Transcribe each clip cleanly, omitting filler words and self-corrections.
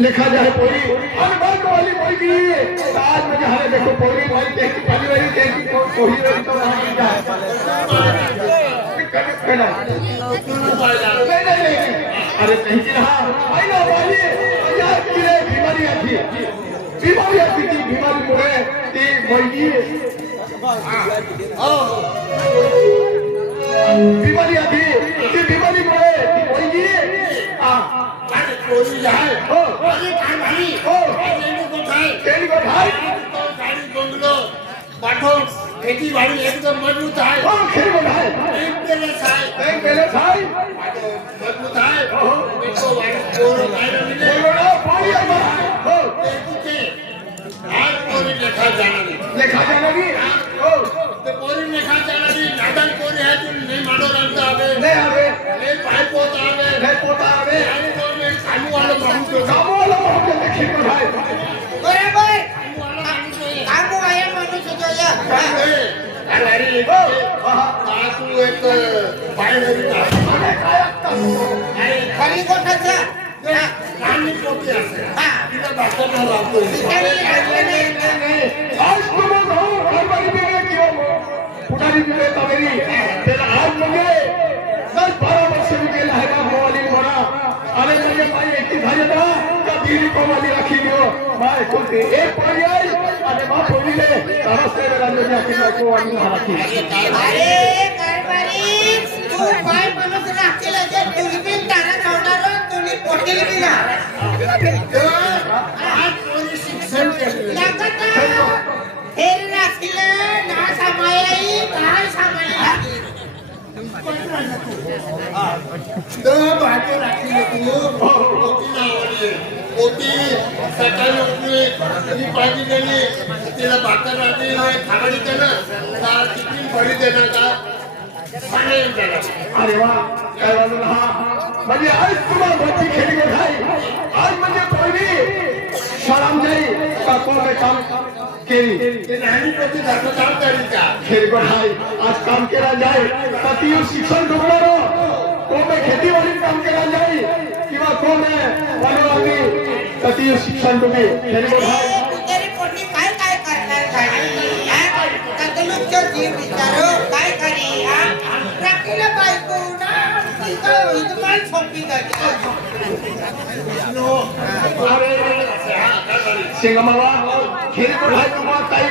लिखा जाए पोरी और बात वाली पोरी की आज मुझे हरे देखो पोरी भाई देखी पहली वाली देखी पोरी वाली तो नहीं जाए नहीं अरे कहीं की रहा भाई ना भाई यार किरे बीमारी थी बीमारी मुझे ती वही बीमारी थी ती बीमारी मुझे ती वही कोई जाए हो अरे भाई हो तेरी को भाई तो गाड़ी बंगलो बाठो खेती बाड़ी एकदम मजबूत है हो खेती को भाई एक पहले साई मजबूत है हो देखो भाई कोरो गाड़ी मिले कोरो पानी आ हो के आज कोरी लेखा जाना नहीं हो तो कोरी लेखा जाना नहीं नाटक कोरी है तुम नहीं मानो रंता आवे नहीं आवे नहीं पाइप पोता आवे कामू वाला बहुत देखिए भाई अरे भाई कामू आया मनुष्य जो या अरे तू एक बाहेरी अरे काय अरे खाली कोठाचा राणी पोटी असे तिला भाषण राहतो आज तुम हो हरबारी में क्यों पुटारी में तमेरी तेरा आज मुझे 10-12 वर्ष भी गेला है का मोवाली बना अरे मुझे भाई एक ही भाई था का बीवी को वाली रखी दियो भाई कोई एक पड़ी आई अरे मां बोली ले रास्ते में राजू ने अकेला को वाली रखी अरे कारभारी तू काय मनस राखते जे तुम्ही तारा ठेवणार तुम्ही पोटेल बिना आज पोलीस शिक्षण केलं लागत हेर राखीला ना समाये तर भाजी राखली तू पोती लावली पोती सकाळी उठली ती भाजी गेली तिला भाकर राखली खाबडी केलं का टिफिन भरी देणार का अरे वा काय वाजून हा म्हणजे आज तुम्हाला भरती खेळी आहे आज म्हणजे पहिली शाळाम जाई का कोण काम केली ते नाही पोती सारखं काम करेल का खेळ आहे आज काम केला जाय तर ती शिक्षण ढोकणार कोण खेतीवाडी काम केला जाई किंवा कोण वनवादी तर ती शिक्षण तुम्ही खेळ आहे तरी पोटी काय काय करणार काय कतलूकचा जीव विचारो काय करी राखीला बायको ना ती काय होईल मला छोटी सिंगमावा खेळ आहे तुम्हाला काही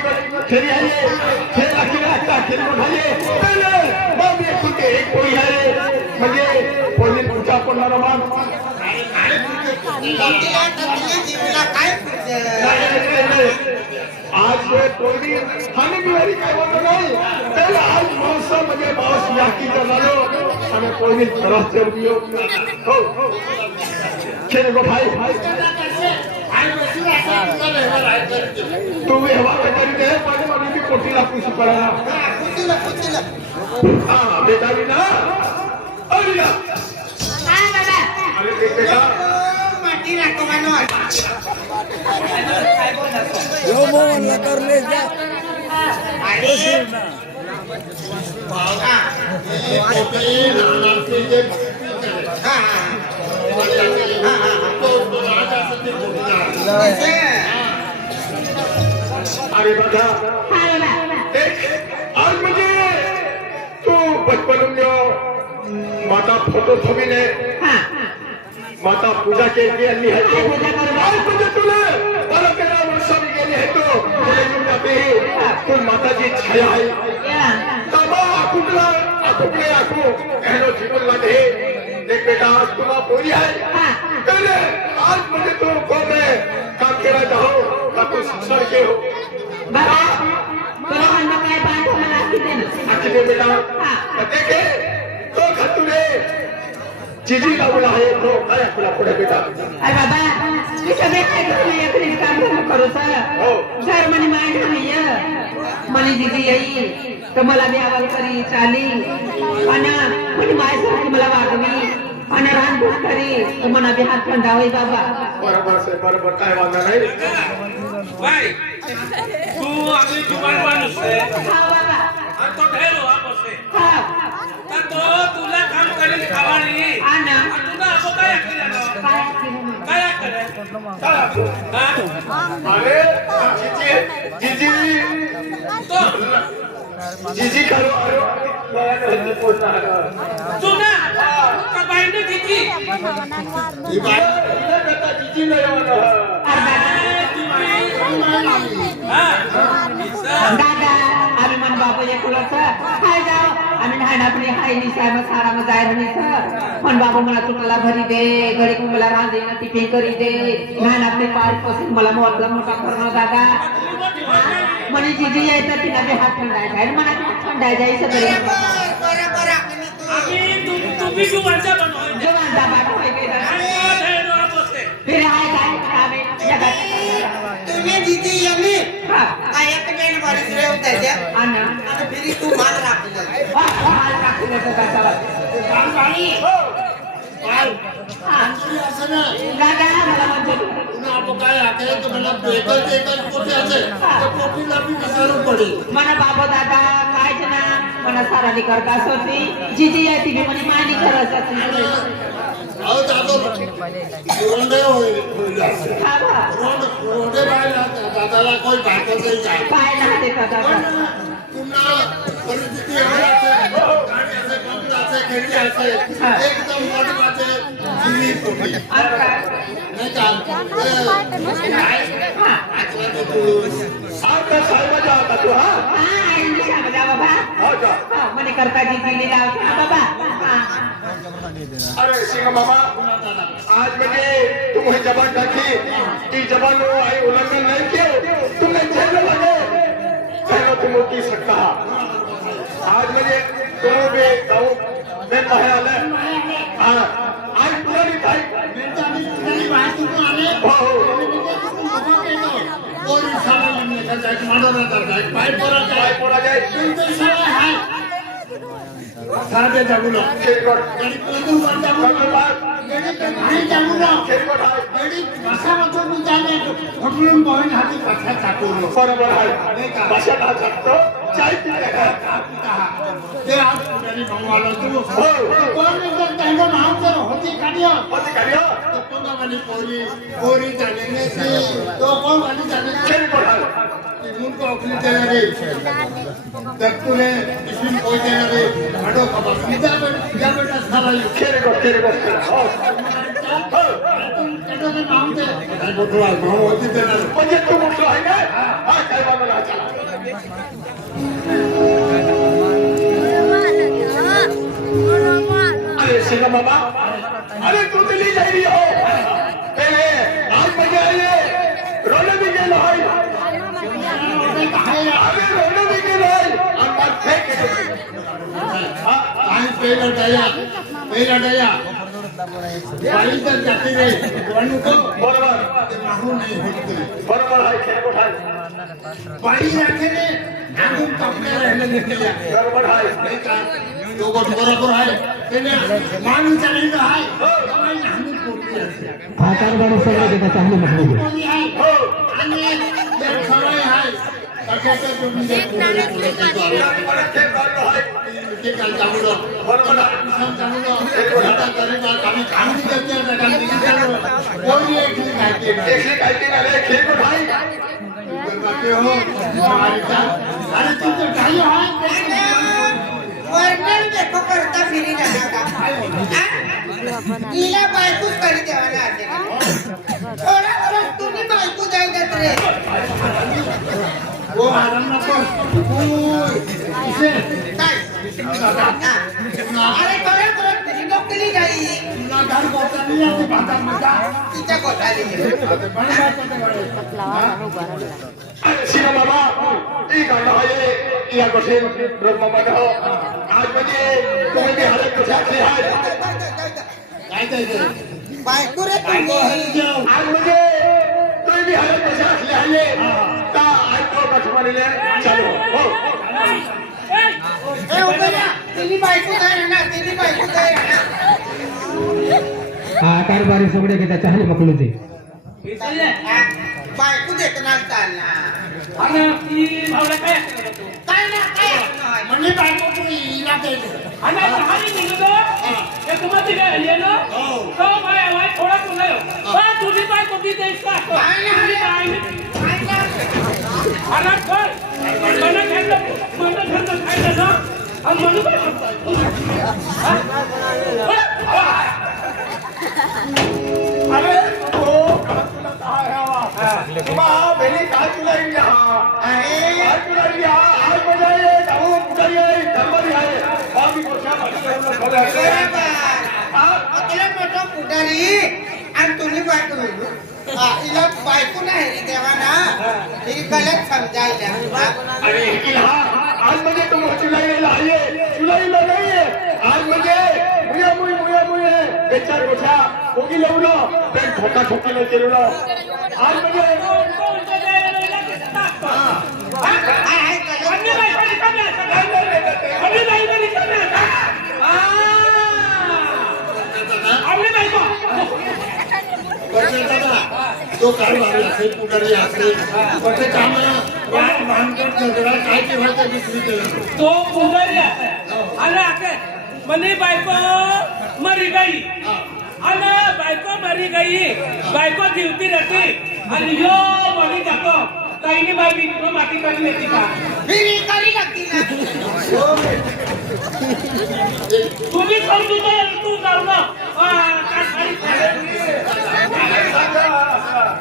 खेळी आहे खेळ राखीला आता खेळ आहे मग एक कोणी आहे म्हणजे कोणी पुढचा पडणारा मान जीवला काय आज कोणी हानी बिवारी काय बोलत नाही त्याला आज महोत्सव म्हणजे पाऊस याकी झालो आणि कोणी खराब चरबियो हो खेळ गो भाई तुम्ही हवा करी दे पण मी कोटीला खुशी करायला हा बेटावी ना अरे अरे बेटा माटी राखो मानवा यो मोहनला करले जा अरे बघा आज म्हणजे तू बचपन में माता फोटो थमीने माता पूजा केली आणि आज म्हणजे तुला 12-13 वर्षांनी गेली आहे तो तू माताची छाया आहे तबा कुठला कुठले आखू एनो जीवन मध्ये एक बेटा आज तुला पोरी आहे तर आज म्हणजे तू कोण काम केला जाओ का तू शिक्षण के हो आखिर बेटा देखे तो खतुरे जीजी लावला आहे तो काय आपला पुढे बेटा अरे बाबा मी सगळे काय तुम्ही एकरी काम करू सर हो घर म्हणे माय नाही म्हणे दीदी येई तर मला ब्यावल करी चाली आणि म्हणे माय सारखी मला वागवी आणि रानभूत करी तर मना बी हात खंडावई बाबा बरोबर काय वागा नाही भाई तू आगली जुबान माणूस आहे हा बाबा आणि तो ढेरो आपसे हा तर तो तुला काम करेल खावानी आणि तुला असं काय केलं काय करे अरे जीजी तो जीजी करो तू ना का बाईने किती जीजी दादा आम्ही मन बाबा एक हाय जाओ आम्ही न्हायनापणी हाय निसाय मग सारा मग जाय म्हणे पण बाबा मला तुला भरी दे घरी मला रांधे ना टिफिन करी दे न्हायनापणी पाच पासून मला मोठा मोठा करणं दादा म्हणे जीजी यायचं तिला बी हात थंडायचा आहे मला हात थंडायचा आहे सगळं बरोबर आपण आम्ही तुम्ही जुबानचा बनवायचे जेवण दाबा होय गे दादा आणि तो ढेरो आपसे फिर हाय काय आम्ही जगात तुम्ही दीदी यमी हा काय एक मेन बरीच रे त्याच्या आणि आणि फिरी तू माल राखलं हाल टाकून येतो दादा काम झाली काल अंजली असं ना दादा मला म्हणतो पुन्हा आपण काय आहे तर मला एकच पोटी असेल तर पोटीला मी विचारून पडेल मला बाबा दादा कायच ना मला साराली करतास होती जीजी आहे ती म्हणे मानी करत अहो दादा होईल हा बा रोडे राहिला दादाला कोण बायकोच काय काय ना ते करता पण पुन्हा परिस्थिती एवढी असेल गाडी असेल पंप असेल खेळी असेल एकदम महत्वाचे जीवी पोटी नाही का आपल्या साहेबाच्या आता तू हा हो का म्हणे करता जीजी लावते बाबा अरे सिंह मामा आज म्हणजे तुम्हें जबान रखी की जबान आई उल्लंघन नहीं किए तुमने जेल में लगे जेल तुम की सकता आज म्हणजे तुम भी मैं बाहेर आलं हा आज तुला मी काय म्हणजे आम्ही कुठेही बाहेरून आले हो कोणी सामान्य निघायचं मांडवण्याचा पाय पोराचा काय पोरा जाय तुमचं सवय आहे साधे जागू नो खेळगड गडी कोणतून पण जागू नो गडी तर नाही जागू नो खेळगड आहे गडी भाषामधून जाणे फटलून बहीण हाती कथा टाकून बरोबर आहे भाषा ना सांगतो चाय पिते ते आज कुठे मंगवाला तू हो कोण जर त्यांना नाव जर होती काढिया होते का रे तो कोणा वाली पोरी पोरी जाणे तो कोण वाली जाणे खेळगड आहे मुनको अखली देणारे दत्तुले इसमें कोई देणारे भाडो खबर तुझ्या बेटा सारा खेळगड हो त्याचं नाव ते काय बोलतो आहे भाऊ होती देणार म्हणजे तू मोठं आहे ना हा काय बाबा चला अरे सिंह बाबा अरे तू दिल्ली जाई हो पहले आज मजे आले रोने भी गेलो है अरे रोने भी गेलो है और बात फेंक काय पहिला डया बाई तर जाते रे वणुको बरोबर माहू नाही होत बरोबर आहे खेळगड आहे बाई राखे ने आगून कापले राहिले निघल्या बरोबर आहे नाही का तो गोट बरोबर आहे त्याने माणूचा नाही तर आहे बाई नांदून पोटली असते आकारवाणी सगळं देता चांगलं म्हटलं कोणी आहे आणि एक खरंय आहे कशाचं तुम्ही जे पुढे बरोबर खेळगड आहे ते काय चांगलं बरोबर आहे किसान चांगलं आता गरीबात आम्ही खांदी देते जगात कोणी एक काय केलं एकशे काय ते नाही खेळगड आहे बाकी हो अरे तुमचं काही आहे वर्णन देखो करता फिरी जाणार का तिला बायकोच करी देवाला असेल थोडा थोडा तुम्ही बायको जायचं रे वो आराम नको इसे काय अरे थोडा थोडा फिरी नोकरी जाई तुला घर गोठवली आहे भाता मजा तिच्या कोठाली सिंह बाबा ई गाणं आहे या गोष्टी रोज मामा हो आज म्हणजे तुम्ही बी हालत कशा असली आहे काय काय बायको रे तुम्ही आज म्हणजे तुम्ही बी हालत कशा असली आहे का ऐको कठमारीले चालू हो ए उभ्या तिनी बायको जाय ना तिनी बायको जाय ना आकारवाणी सगळे घेता चांगलं पकडू ते बायको देखणार चालला आणि ती भावड्या काय काय ना काय म्हणजे बायको तू इला केलं आणि हानी निघतो एक मध्ये काय येलो तो बाय थोडा तुला बा तुझी बाय कोटी देस का अरे कर मला घ्यायचं खायचं ना आणि म्हणू अरे हो तुला काय हवा तुम्हा बेली काय तुला इंडिया काय तुला इंडिया आज म्हणजे जाऊ पुढे आहे धर्मरी आहे बाकी गोष्टी आपल्या मोठा पुढारी आणि तुम्ही बायको हिला बायको नाही रे देवा ना ही गलत समजायला अरे आज म्हणजे तुम चुलाईला आहे चुलाईला नाहीये आज म्हणजे मुये बेचार गोष्या कोगी लावलो पण ठोका ठोकीने केलं आज म्हणजे तो कारभारी असेल पुढारी असेल पण ते काम भानगड झगडा काय केव्हा त्या दुसरी केलं तो पुजारी आला आके मने बायको मरी गई आणि बायको मरी गई बायको जीवती राहते आणि यो मरी जातो ताईने बाई तुला माती काढली येते का फिरी करी लागती ना तुम्ही समजू तर तू जाऊ ना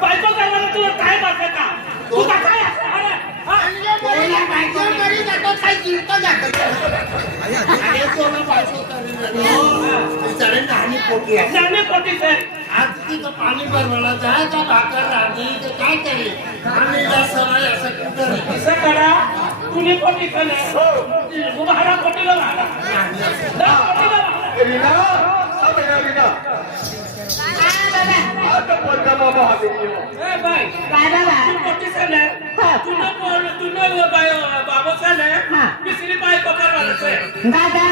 बायको करायला तुला काय बाकी का तू का काय पहिला बायको करी जातो काय जीवतो जातो अरे तो ना बायको करेल बिचारे नानी पोटी आहे जाणे पोटीच आहे आज तिथं पाणी भरवायला जायचा भाकर राहते तर काय करेल आणि या सराय असं कुठं असं करा तुम्ही कोटी केले तुम्हाला कोटीला मारा रीना अब रीना आता पोरगा बाबा हा व्हिडिओ ए बाई काय बाबा तू कोटी केले तुला बाबा केले किसी बाई पकड वाला दादा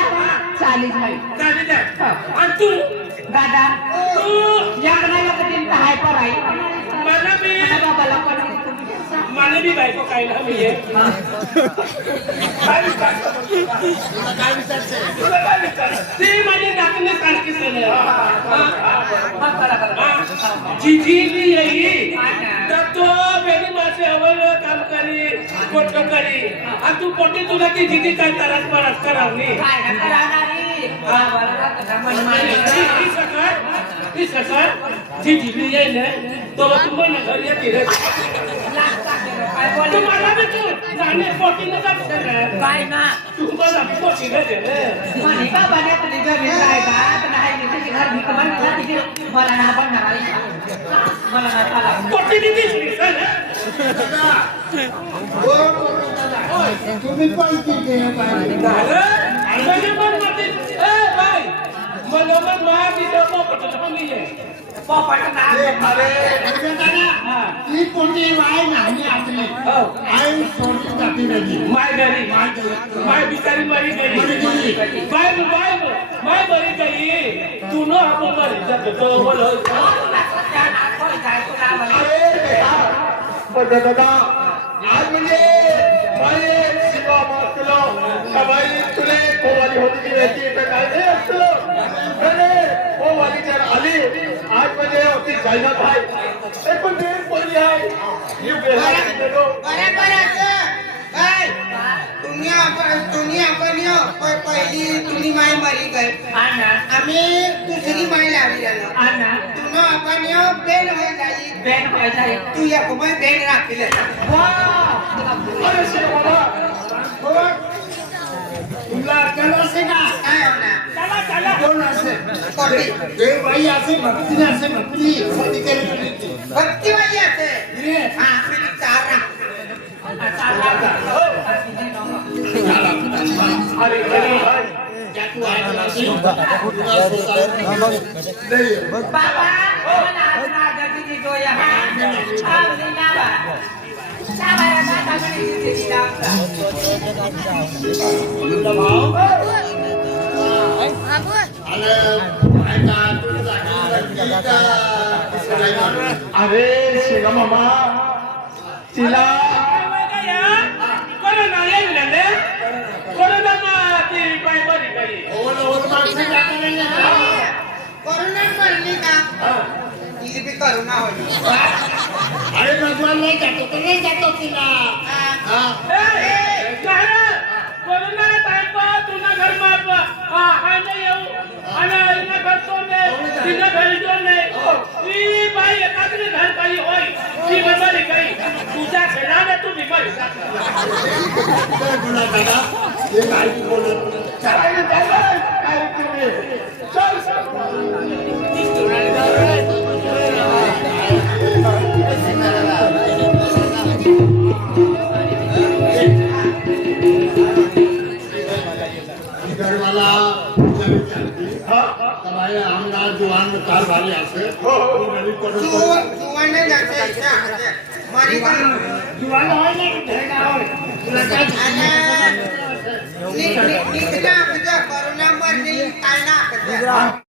चालीस बाई चाली द्या आणि तू दादा तू जगण्याला कधी हाय पर आई मला मी बाबाला पण मला बी बायको काय ना मी ती माझी नाकने सारखी जिजीली येई तर तो बेनी माझे अवल काम करी गोट करी आणि तू पोटी तुला ती जिजी काय त्रास बराच करावली ती सकाळ जिजीली येईल तो तुम्हाला घरी येते तुम्हाला भी तू जाने पोटी नका काय ना तुम्हाला पोटी न दे म्हणे बाबा ने तुझे घरी राहायचा तर नाही तुझी घर भी कमल मला तिथे मला ना बनणार मला ना चला पोटी दिसली सर तुम्ही पण किती अरे मन मत ए भाई मला मग मार दिसो पोपट पण नाही पोपट ना ही कोणती वाय नाही आपली आई सोडून जाती नाही माय घरी माय बिचारी मरी गई माय मरी गई तू न आपण मरी जातो तो बोलो पण दादा आज म्हणजे माझे शिवा मास्तलो सबाई तुले कोवाली होती की नाही तर काय नाही असतं अरे कोवाली जर आली आज म्हणजे होती जायना भाई ते पण ते पडली आहे ही बेला तुम्ही आपण पहिली तुम्ही माय मरी गई आम्ही दुसरी माय लावली तुला आपण बेन होय जाई तू या कुमार बेन राखले अरे शिवा बाबा तुला अक्कल असे का काय होणार चला कोण असे कोटी ते बाई असे भक्तीने असे भक्ती भक्ती केली भक्तीवाली असे हा आपली चार ना अरे अरे भाई तू आहे बाबा मला ना दादी जो या आवली ना बा साबारा ना दादी जी दावता अरे शिवा मामा तिला कोरोना येईल कोरोना ती बाय मरी गई करुणा मरली का ती बी करुणा होती अरे भगवान नाही जातो तर नाही जातो तिला कोरोना टाइम पर तुना घर में हाय नहीं येऊ आणि इना घर तो ने तिना घर जो ने ती बाई एकादरी घर पाई होय ती मरी गई तुझा खेळा ने तू बिमारी गुना दादा हे काय बोलत काय तुम्ही चल घरवाला તમારે આમના જુવાન કાર ભારી આવશે जुवाने जाते इच्छा आहे मारी का જુવાન હોય ને ભેગા હોય आणि निघना आपल्या करुणा मरली काय ना